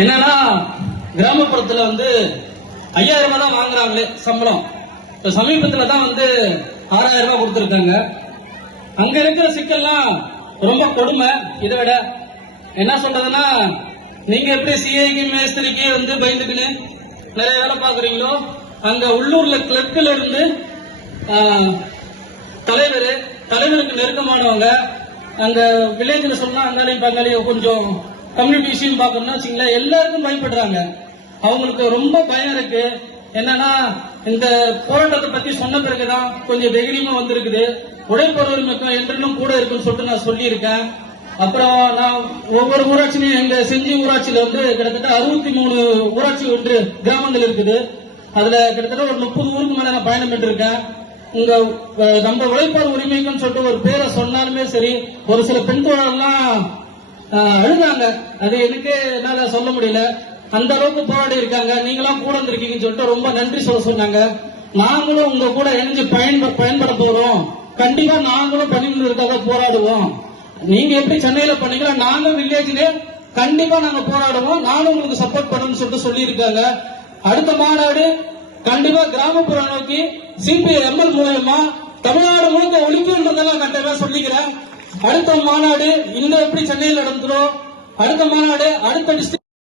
என்னன்னா கிராமப்புறத்துல 5000 ரூபாய் தான் வாங்குறாங்களே சம்பளம். இப்ப சமீபத்துல தான் 6000 ரூபாய் கொடுத்திருக்காங்க. அங்க இருக்கிற சிக்கல்லாம் ரொம்ப கொடுமை. இதை விட என்ன சொல்றதுன்னா, நீங்க எப்படி சிஐக்கு மேஸ்திரிக்கு பயந்துக்குன்னு நிறைய வேலை பாக்குறீங்களோ, அங்க உள்ளூர்ல கிளர்க்ல இருந்து தலைவருக்கு நெருக்கமானவங்க, அங்க வில்லேஜ்ல சொன்னா அங்காலையும் பங்காளியும் கொஞ்சம் கம்யூனிட்டி விஷயம் பாக்கணும்னா வச்சுங்களேன், எல்லாருக்கும் பயப்படுறாங்க. அவங்களுக்கு ரொம்ப பயம் இருக்கு. என்னன்னா, இந்த போராட்டத்தை பத்தி சொன்ன பிறகுதான் கொஞ்சம் தைரியமா வந்திருக்குது. உழைப்பொருள் உரிமைக்கும் என்றும் கூட இருக்குன்னு சொல்லிட்டு நான் சொல்லியிருக்கேன். அப்புறம் நான் ஒவ்வொரு ஊராட்சியும் எங்க செஞ்சி ஊராட்சியில கிட்டத்தட்ட 63 ஊராட்சி கிராமங்கள் இருக்குது. அதுல கிட்டத்தட்ட ஒரு 30 ஊருக்கு மேல நான் பயணம் பெற்றிருக்கேன். இங்க நம்ம உழைப்பார் உரிமைக்குன்னு சொல்லிட்டு ஒரு பேரை சொன்னாலுமே சரி, ஒரு சில பெண் தோழர்கள்லாம் அழுதாங்க. அது எனக்கு என்னால சொல்ல முடியல. அந்த அளவுக்கு போராடி இருக்காங்க. நீங்களாம் கூட வந்திருக்கீங்கன்னு சொல்லிட்டு ரொம்ப நன்றி சொல்ல சொன்னாங்க. நாங்களும் உங்க கூட இணைஞ்சு பயன்பட போறோம். கண்டிப்பா நாங்களும் பணிபுரிவதற்காக போராடுவோம். நீங்க எப்படி சென்னையில பண்ணீங்களோ நாங்களும் வில்லேஜ்ல கண்டிப்பா நாங்க போராடுவோம். நானும் உங்களுக்கு சப்போர்ட் பண்ணணும்னு சொல்லிட்டு சொல்லி இருக்காங்க. அடுத்த மாநாடு கண்டிப்பா கிராமப்புற நோக்கி CPIM மூலமா தமிழ்நாடு முழுக்க ஒழிப்புன்றதெல்லாம் கண்டிப்பா சொல்லிக்கிறேன். அடுத்த மாநாடு இன்னும் எப்படி சென்னையில் நடந்துரும். அடுத்த மாநாடு அடுத்த டிஸ்ட்ரிக்ட்